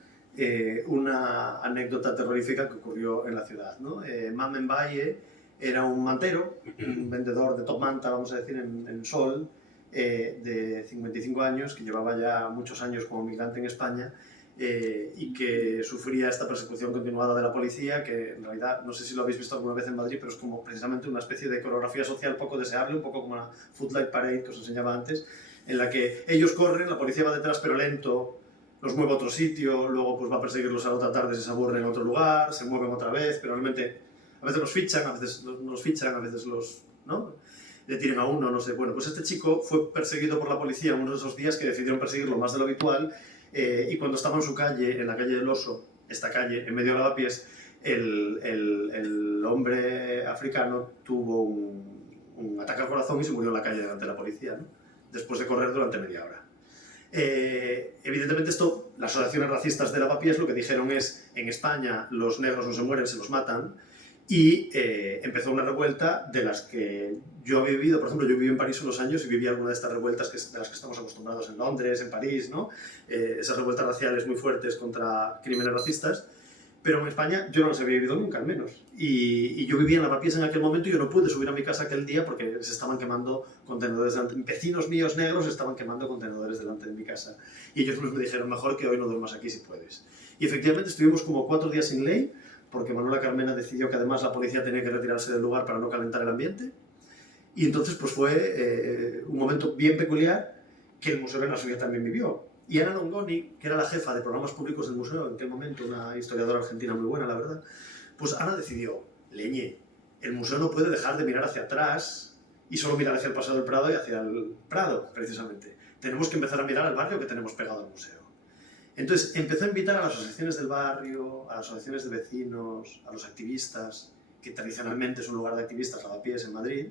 una anécdota terrorífica que ocurrió en la ciudad, ¿no? Mamen Valle era un mantero, un vendedor de top manta, vamos a decir, en Sol, de 55 años, que llevaba ya muchos años como migrante en España, y que sufría esta persecución continuada de la policía, que en realidad, no sé si lo habéis visto alguna vez en Madrid, pero es como precisamente una especie de coreografía social poco deseable, un poco como la Footlight Parade que os enseñaba antes, en la que ellos corren, la policía va detrás pero lento, los mueve a otro sitio, luego pues va a perseguirlos a la otra tarde si se aburren en otro lugar, se mueven otra vez, pero realmente a veces los fichan, a veces no los fichan, a veces los... ¿no? Le tiran a uno, no sé. Bueno, pues este chico fue perseguido por la policía uno de esos días que decidieron perseguirlo más de lo habitual, y cuando estaba en su calle, en la calle del Oso, esta calle, en medio de Lavapiés, el hombre africano tuvo un ataque al corazón y se murió en la calle delante de la policía, ¿no? Después de correr durante media hora. Evidentemente esto, las asociaciones racistas de Lavapiés lo que dijeron es, en España los negros no se mueren, se los matan, y empezó una revuelta de las que yo he vivido. Por ejemplo, yo viví en París unos años y viví alguna de estas revueltas de las que estamos acostumbrados en Londres, en París, ¿no? Esas revueltas raciales muy fuertes contra crímenes racistas, pero en España yo no las había vivido nunca, al menos. Y yo vivía en Lavapiés en aquel momento y yo no pude subir a mi casa aquel día porque se estaban quemando contenedores delante. Vecinos míos negros estaban quemando contenedores delante de mi casa. Y ellos me dijeron, mejor que hoy no duermas aquí si puedes. Y efectivamente estuvimos como 4 días sin ley, porque Manuela Carmena decidió que además la policía tenía que retirarse del lugar para no calentar el ambiente. Y entonces pues fue un momento bien peculiar que el Museo de Reina Sofía también vivió. Y Ana Longoni, que era la jefa de programas públicos del museo en aquel momento, una historiadora argentina muy buena, la verdad, pues Ana decidió, leñe, el museo no puede dejar de mirar hacia atrás y solo mirar hacia el Paseo del Prado y hacia el Prado, precisamente. Tenemos que empezar a mirar al barrio que tenemos pegado al museo. Entonces empezó a invitar a las asociaciones del barrio, a las asociaciones de vecinos, a los activistas, que tradicionalmente es un lugar de activistas, Lavapiés, en Madrid,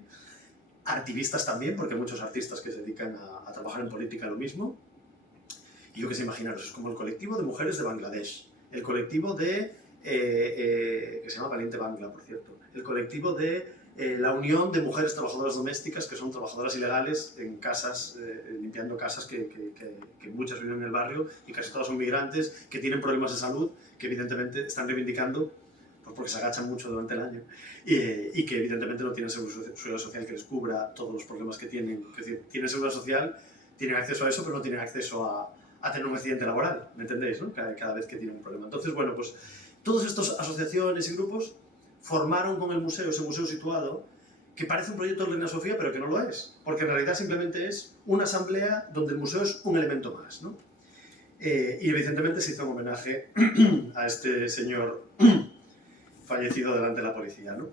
activistas también, porque hay muchos artistas que se dedican a trabajar en política lo mismo. Y yo qué sé, imaginaros, es como el colectivo de mujeres de Bangladesh, el colectivo de, que se llama Valiente Bangla, por cierto, el colectivo de la Unión de Mujeres Trabajadoras Domésticas, que son trabajadoras ilegales en casas, limpiando casas que muchas viven en el barrio y casi todas son migrantes, que tienen problemas de salud, que evidentemente están reivindicando, pues porque se agachan mucho durante el año, y que evidentemente no tienen seguridad social que les cubra todos los problemas que tienen. Es decir, tienen seguridad social, tienen acceso a eso, pero no tienen acceso a tener un accidente laboral, ¿me entendéis? ¿No? Cada vez que tienen un problema. Entonces, bueno, pues todas estas asociaciones y grupos formaron con el museo, ese museo situado, que parece un proyecto de Reina Sofía, pero que no lo es, porque en realidad simplemente es una asamblea donde el museo es un elemento más, ¿no? Y evidentemente se hizo un homenaje a este señor fallecido delante de la policía, ¿no?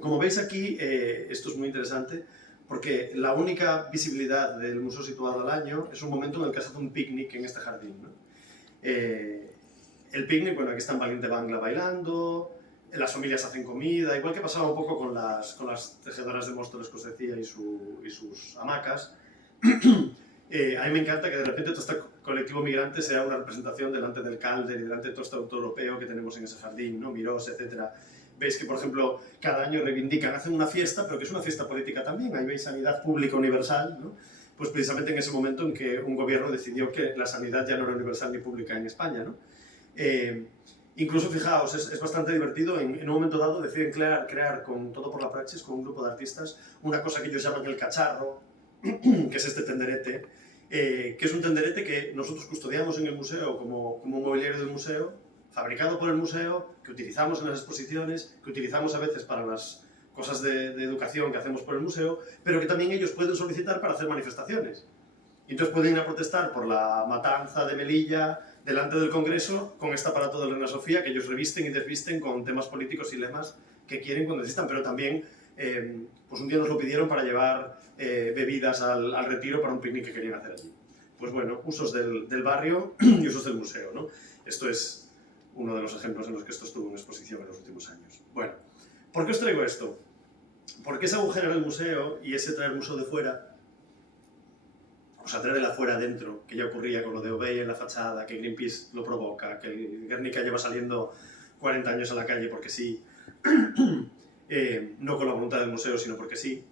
Como veis aquí, esto es muy interesante, porque la única visibilidad del museo situado al año es un momento en el que se hace un picnic en este jardín, ¿no? El picnic, bueno, aquí está en Valiente Bangla bailando, las familias hacen comida, igual que pasaba un poco con las tejedoras de Móstoles que os decía y sus hamacas. A mí me encanta que de repente todo este colectivo migrante sea una representación delante del Calder y delante de todo este auto europeo que tenemos en ese jardín, ¿no? Mirós, etc. Veis que, por ejemplo, cada año reivindican, hacen una fiesta, pero que es una fiesta política también. Ahí veis sanidad pública universal, ¿no? Pues precisamente en ese momento en que un gobierno decidió que la sanidad ya no era universal ni pública en España, ¿no? Incluso, fijaos, es bastante divertido, en un momento dado deciden crear con Todo por la Praxis, con un grupo de artistas, una cosa que ellos llaman el cacharro, que es este tenderete, que es un tenderete que nosotros custodiamos en el museo como mobiliario del museo, fabricado por el museo, que utilizamos en las exposiciones, que utilizamos a veces para las cosas de educación que hacemos por el museo, pero que también ellos pueden solicitar para hacer manifestaciones. Y entonces pueden ir a protestar por la matanza de Melilla delante del Congreso con este aparato de Reina Sofía que ellos revisten y desvisten con temas políticos y lemas que quieren cuando necesitan, pero también pues un día nos lo pidieron para llevar bebidas al retiro para un picnic que querían hacer allí. Pues bueno, usos del barrio y usos del museo, ¿no? Esto es uno de los ejemplos en los que esto estuvo en exposición en los últimos años. Bueno, ¿por qué os traigo esto? Porque ese agujerar el museo y ese traer museo de fuera, o sea, traer el afuera adentro, que ya ocurría con lo de Obey en la fachada, que Greenpeace lo provoca, que el Guernica lleva saliendo 40 años a la calle porque sí, no con la voluntad del museo, sino porque sí,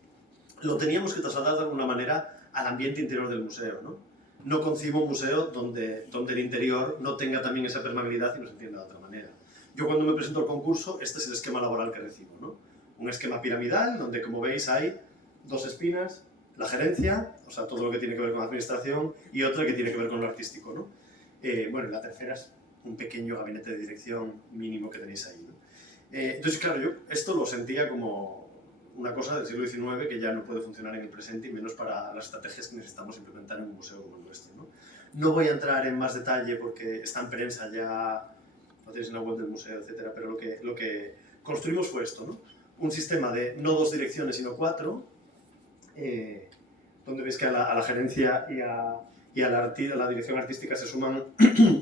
lo teníamos que trasladar de alguna manera al ambiente interior del museo, ¿no? No concibo un museo donde el interior no tenga también esa permeabilidad y no se entienda de otra manera. Yo cuando me presento al concurso, este es el esquema laboral que recibo, ¿no? Un esquema piramidal, donde como veis hay dos espinas, la gerencia, o sea, todo lo que tiene que ver con la administración, y otra que tiene que ver con lo artístico, ¿no? Bueno, la tercera es un pequeño gabinete de dirección mínimo que tenéis ahí, ¿no? Entonces, claro, yo esto lo sentía como una cosa del siglo XIX que ya no puede funcionar en el presente y menos para las estrategias que necesitamos implementar en un museo como el nuestro, ¿no? No voy a entrar en más detalle porque está en prensa ya, lo tenéis en la web del museo, etcétera, pero lo que construimos fue esto, ¿no? Un sistema de no 2 direcciones sino 4, donde veis que a la gerencia y a la dirección artística se suman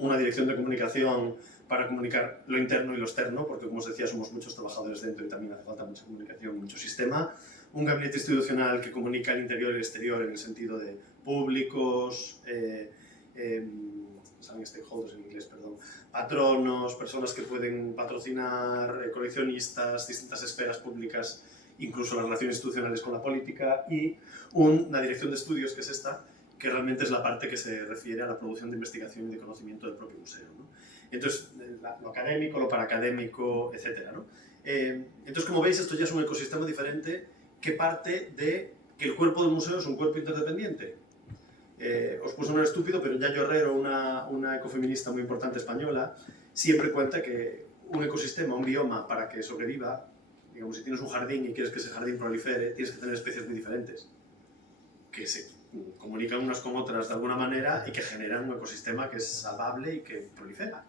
una dirección de comunicación para comunicar lo interno y lo externo, porque como os decía, somos muchos trabajadores dentro y también hace falta mucha comunicación, mucho sistema. Un gabinete institucional que comunica el interior y el exterior en el sentido de públicos, stakeholders en inglés, perdón, patronos, personas que pueden patrocinar, coleccionistas, distintas esferas públicas, incluso las relaciones institucionales con la política, y una dirección de estudios, que es esta, que realmente es la parte que se refiere a la producción de investigación y de conocimiento del propio museo, ¿no? Entonces, lo académico, lo paraacadémico, etc., ¿no? Entonces, como veis, esto ya es un ecosistema diferente que parte de que el cuerpo del museo es un cuerpo interdependiente. Os puse un estúpido, pero Yayo Herrero, una ecofeminista muy importante española, siempre cuenta que un ecosistema, un bioma, para que sobreviva, digamos, si tienes un jardín y quieres que ese jardín prolifere, tienes que tener especies muy diferentes, que se comunican unas con otras de alguna manera y que generan un ecosistema que es salvable y que prolifera.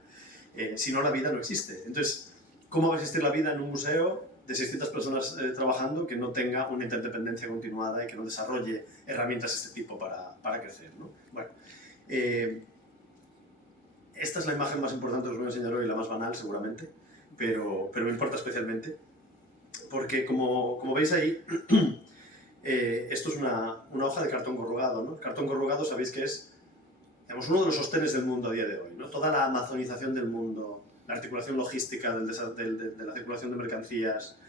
Si no, la vida no existe. Entonces, ¿cómo va a existir la vida en un museo de 600 personas trabajando que no tenga una interdependencia continuada y que no desarrolle herramientas de este tipo para crecer, ¿no? Bueno, esta es la imagen más importante que os voy a enseñar hoy, la más banal seguramente, pero me importa especialmente, porque como veis ahí, esto es una hoja de cartón corrugado, ¿no? El cartón corrugado sabéis que es, digamos, uno de los sostenes del mundo a día de hoy, ¿no? Toda la amazonización del mundo, la articulación logística de la circulación de mercancías,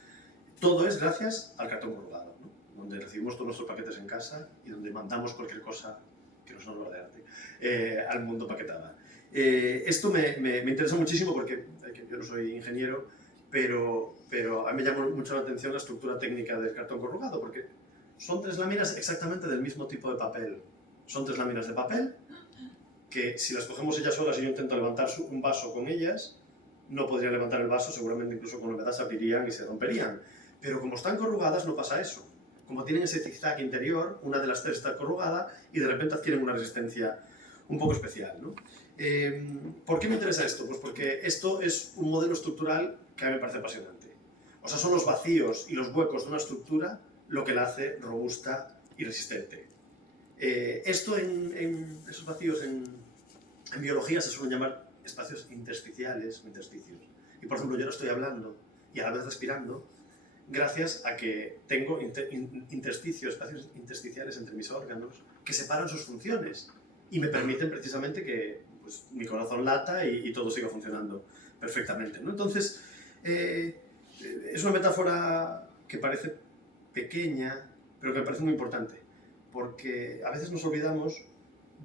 todo es gracias al cartón corrugado, ¿no? Donde recibimos todos nuestros paquetes en casa y donde mandamos cualquier cosa, que no es una obra de arte, al mundo paquetada. Esto me interesa muchísimo porque yo no soy ingeniero, pero a mí me llama mucho la atención la estructura técnica del cartón corrugado, porque son 3 láminas exactamente del mismo tipo de papel. Son 3 láminas de papel que si las cogemos ellas solas y yo intento levantar un vaso con ellas, no podría levantar el vaso, seguramente incluso con humedad se abrirían y se romperían. Pero como están corrugadas no pasa eso. Como tienen ese zigzag interior, una de las 3 está corrugada y de repente adquieren una resistencia un poco especial, ¿no? ¿Por qué me interesa esto? Pues porque esto es un modelo estructural que a mí me parece apasionante. O sea, son los vacíos y los huecos de una estructura lo que la hace robusta y resistente. Esto esos vacíos en biología se suelen llamar espacios intersticiales o intersticios. Y por ejemplo, yo ahora estoy hablando y a la vez respirando gracias a que tengo intersticios, espacios intersticiales entre mis órganos que separan sus funciones y me permiten precisamente que pues, mi corazón lata y todo siga funcionando perfectamente, ¿no? Entonces, es una metáfora que parece pequeña, pero que me parece muy importante, porque a veces nos olvidamos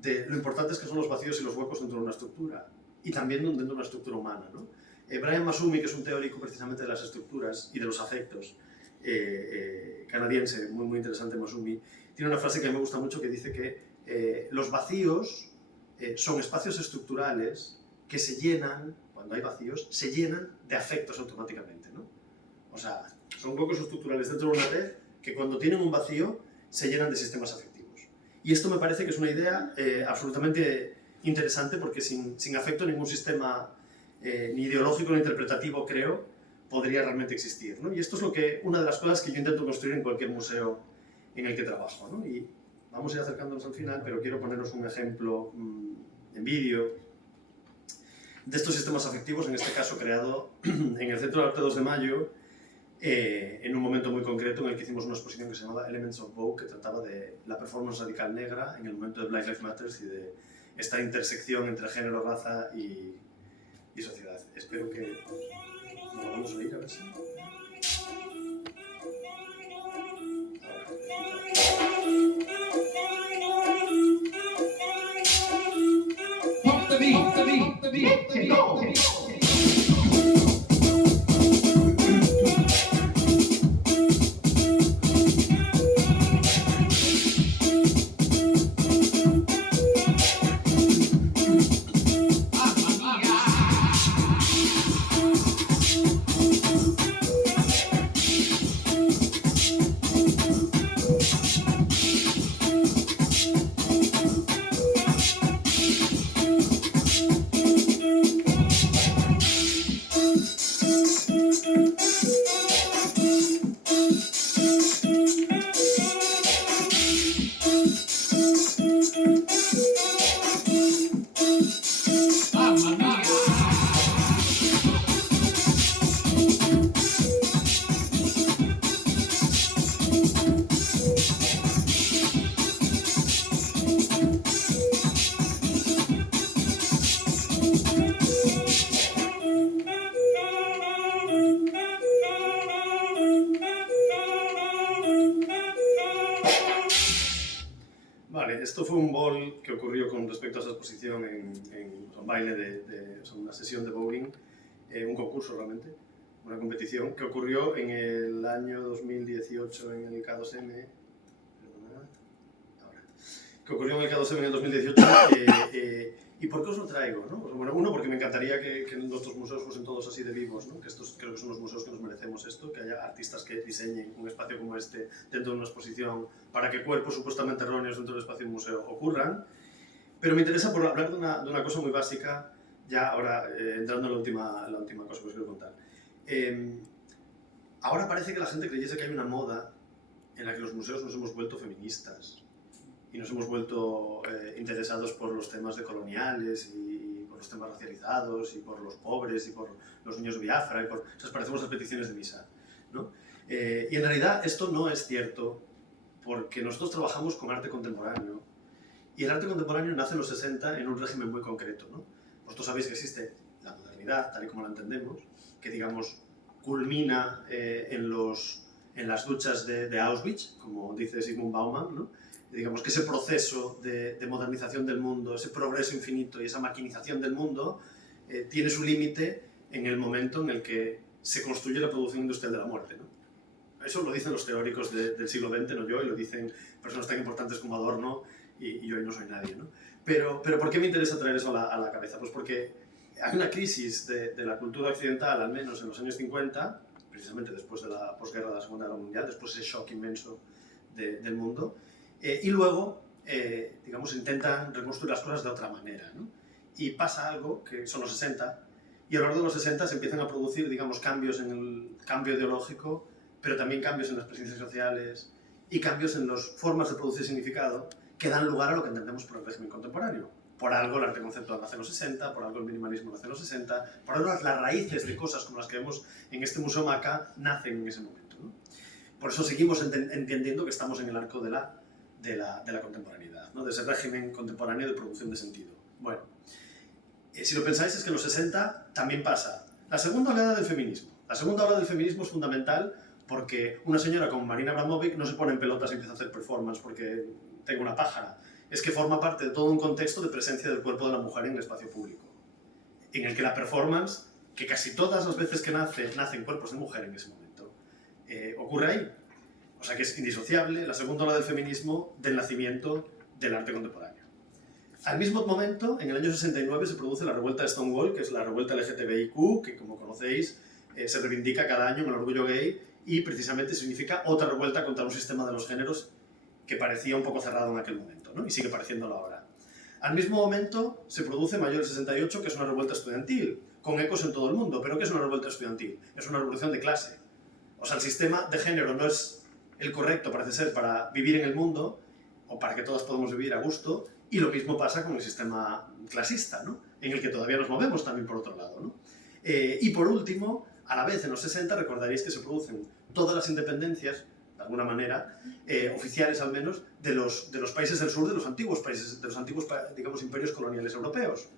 de lo importantes que son los vacíos y los huecos dentro de una estructura, y también dentro de una estructura humana, ¿no? Brian Massumi, que es un teórico precisamente de las estructuras y de los afectos, canadiense, muy, muy interesante Massumi, tiene una frase que a mí me gusta mucho que dice que los vacíos son espacios estructurales que se llenan, cuando hay vacíos, se llenan de afectos automáticamente, ¿no? O sea, son huecos estructurales dentro de una red que cuando tienen un vacío se llenan de sistemas afectivos. Y esto me parece que es una idea absolutamente interesante porque sin afecto ningún sistema ni ideológico ni interpretativo, creo, podría realmente existir, ¿no? Y esto es una de las cosas que yo intento construir en cualquier museo en el que trabajo, ¿no? Y vamos a ir acercándonos al final, pero quiero poneros un ejemplo en vídeo de estos sistemas afectivos, en este caso creado en el Centro de Arte 2 de Mayo, en un momento muy concreto en el que hicimos una exposición que se llamaba Elements of Vogue, que trataba de la performance radical negra en el momento de Black Lives Matter y de esta intersección entre género, raza y sociedad. Espero que lo vamos a oír, a ver si... Pump the beat, the beat, the beat, the beat, the beat. Esto fue un ball que ocurrió con respecto a esa exposición en un baile una sesión de bowling, un concurso realmente, una competición que ocurrió en el año 2018 en el K2M, que ocurrió en el K2M en el 2018. ¿Y por qué os lo traigo? ¿No? Pues, bueno, uno, porque me encantaría que nuestros museos fuesen todos así de vivos, ¿no? Que estos creo que son los museos que nos merecemos esto, que haya artistas que diseñen un espacio como este dentro de una exposición para que cuerpos supuestamente erróneos dentro del espacio de un museo ocurran. Pero me interesa por hablar de una cosa muy básica, ya ahora entrando en la última cosa que os quiero contar. Ahora parece que la gente creyese que hay una moda en la que los museos nos hemos vuelto feministas y nos hemos vuelto interesados por los temas decoloniales y por los temas racializados y por los pobres y por los niños de Biafra y por... Nos parecemos las peticiones de misa, ¿no? Y en realidad esto no es cierto porque nosotros trabajamos con arte contemporáneo y el arte contemporáneo nace en los 60 en un régimen muy concreto, ¿no? Vosotros sabéis que existe la modernidad, tal y como la entendemos, que digamos culmina en las duchas de Auschwitz, como dice Sigmund Bauman, ¿no? Digamos que ese proceso de modernización del mundo, ese progreso infinito y esa maquinización del mundo tiene su límite en el momento en el que se construye la producción industrial de la muerte, ¿no? Eso lo dicen los teóricos del siglo XX, no yo, y lo dicen personas tan importantes como Adorno, y yo no soy nadie, ¿no? Pero ¿por qué me interesa traer eso a la cabeza? Pues porque hay una crisis de la cultura occidental, al menos en los años 50, precisamente después de la posguerra de la Segunda Guerra Mundial, después de ese shock inmenso del mundo, y luego, digamos, intentan reconstruir las cosas de otra manera, ¿no? Y pasa algo, que son los 60, y a lo largo de los 60 se empiezan a producir, digamos, cambios en el cambio ideológico, pero también cambios en las presencias sociales y cambios en las formas de producir significado que dan lugar a lo que entendemos por el régimen contemporáneo. Por algo el arte conceptual nace en los 60, por algo el minimalismo nace en los 60, por algo las raíces de cosas como las que vemos en este Museo Maca nacen en ese momento, ¿no? Por eso seguimos entendiendo que estamos en el arco de la contemporaneidad, ¿no? De ese régimen contemporáneo de producción de sentido. Bueno, si lo pensáis es que en los 60 también pasa la segunda oleada del feminismo. La segunda oleada del feminismo es fundamental porque una señora como Marina Abramovic no se pone en pelotas y empieza a hacer performance porque tenga una pájara. Es que forma parte de todo un contexto de presencia del cuerpo de la mujer en el espacio público, en el que la performance, que casi todas las veces que nacen cuerpos de mujer en ese momento, ocurre ahí. O O sea que es indisociable la segunda ola del feminismo del nacimiento del arte contemporáneo. Al mismo momento, en el año 69 se produce la revuelta de Stonewall, que es la revuelta LGTBIQ, que como conocéis se reivindica cada año en el orgullo gay y precisamente significa otra revuelta contra un sistema de los géneros que parecía un poco cerrado en aquel momento, ¿no? Y sigue pareciéndolo ahora. Al mismo momento se produce mayo del 68, que es una revuelta estudiantil, con ecos en todo el mundo. ¿Pero qué es una revuelta estudiantil? Es una revolución de clase. O sea, el sistema de género no es el correcto, parece ser, para vivir en el mundo, o para que todas podamos vivir a gusto, y lo mismo pasa con el sistema clasista, ¿no? En el que todavía nos movemos también por otro lado, ¿no? Y por último, a la vez en los 60 recordaréis que se producen todas las independencias, de alguna manera, oficiales al menos, de los países del sur, de los antiguos países, de los antiguos, digamos, imperios coloniales europeos.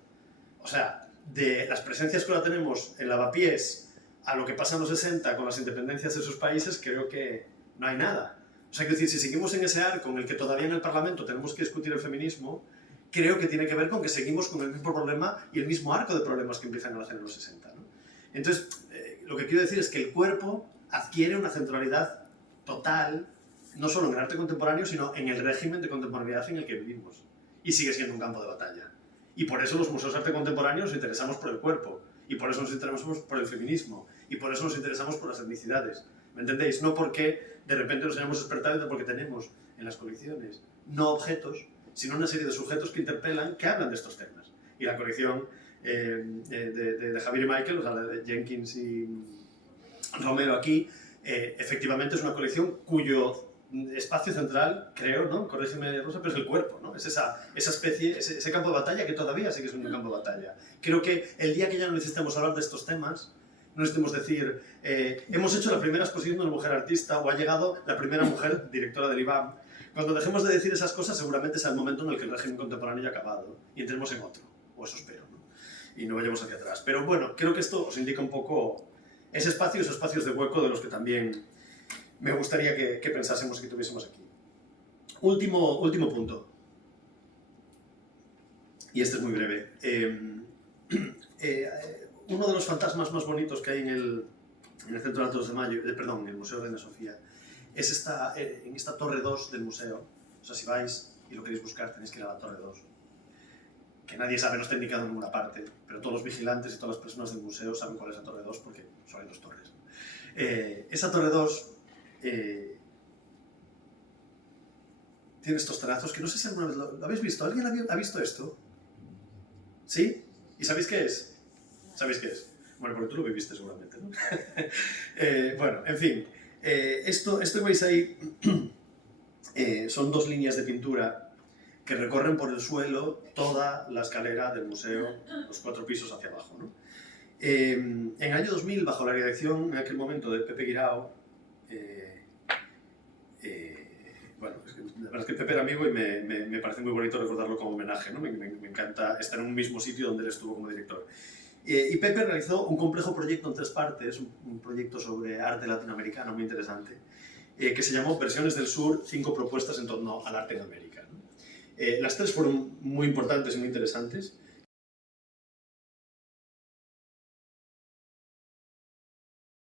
O sea, de las presencias que ahora tenemos en lavapiés a lo que pasa en los 60 con las independencias de esos países, creo que no hay nada. O sea, quiero decir, si seguimos en ese arco en el que todavía en el Parlamento tenemos que discutir el feminismo, creo que tiene que ver con que seguimos con el mismo problema y el mismo arco de problemas que empiezan a nacer en los 60, ¿no? Entonces, lo que quiero decir es que el cuerpo adquiere una centralidad total, no solo en el arte contemporáneo, sino en el régimen de contemporaneidad en el que vivimos. Y sigue siendo un campo de batalla. Y por eso los museos de arte contemporáneo nos interesamos por el cuerpo, y por eso nos interesamos por el feminismo, y por eso nos interesamos por las etnicidades. ¿Me entendéis? No porque de repente nos hayamos despertado, sino porque tenemos en las colecciones no objetos, sino una serie de sujetos que interpelan, que hablan de estos temas. Y la colección de Javier y Michael, o sea, de Jenkins y Romero aquí, efectivamente es una colección cuyo espacio central, creo, ¿no? Corrígeme, Rosa, pero es el cuerpo, ¿no? Es esa especie, ese campo de batalla que todavía sigue siendo un campo de batalla. Creo que el día que ya no necesitemos hablar de estos temas, no necesitemos decir, hemos hecho la primera exposición de una mujer artista o ha llegado la primera mujer directora del IBAM. Cuando dejemos de decir esas cosas, seguramente sea el momento en el que el régimen contemporáneo ya ha acabado y entremos en otro, o eso espero, ¿no? Y no vayamos hacia atrás. Pero bueno, creo que esto os indica un poco ese espacio, esos espacios de hueco de los que también me gustaría que pensásemos y que tuviésemos aquí. Último punto. Y este es muy breve. Uno de los fantasmas más bonitos que hay en el Centro de Artes de Mayo, perdón, en el Museo Reina Sofía, es en esta Torre 2 del museo. O sea, si vais y lo queréis buscar, tenéis que ir a la Torre 2. Que nadie sabe, no está indicado en ninguna parte, pero todos los vigilantes y todas las personas del museo saben cuál es la Torre 2 porque solo hay dos torres. Esa Torre 2 tiene estos trazos que no sé si alguna vez lo habéis visto. ¿Alguien ha visto esto? ¿Sí? ¿Y sabéis qué es? ¿Sabéis qué es? Bueno, porque tú lo viviste seguramente, ¿no? Bueno, en fin. Esto que veis ahí son dos líneas de pintura que recorren por el suelo toda la escalera del museo, los 4 pisos hacia abajo, ¿no? En el año 2000, bajo la dirección en aquel momento de Pepe Guirao, bueno, la verdad es que Pepe era amigo y me parece muy bonito recordarlo como homenaje, ¿no? Me encanta estar en un mismo sitio donde él estuvo como director. Y Pepe realizó un complejo proyecto en 3 partes, un proyecto sobre arte latinoamericano muy interesante, que se llamó Versiones del Sur, 5 propuestas en torno al arte en América, ¿no? Las 3 fueron muy importantes y muy interesantes.